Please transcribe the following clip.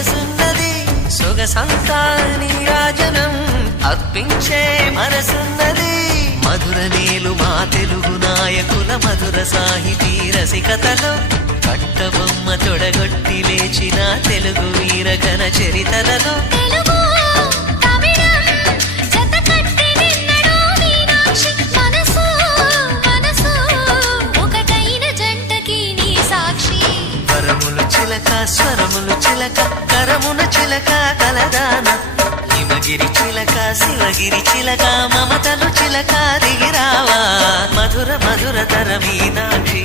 వయసున్నది సొగసంతా నీరాజనం అర్పించే మనసున్నది మధుర నేలు మా తెలుగు నాయకుల మధుర సాహితీ రసికతలో కట్టబొమ్మ తొడగొట్టి లేచిన తెలుగు వీరగణ చరితలలో స్వరములు చిలక కరమున చిలక కలదాన హిమగిరి చిలక శివగిరి చిలక మమతలు చిలక దిగిరావా మధుర మధుర తర మీనాక్షి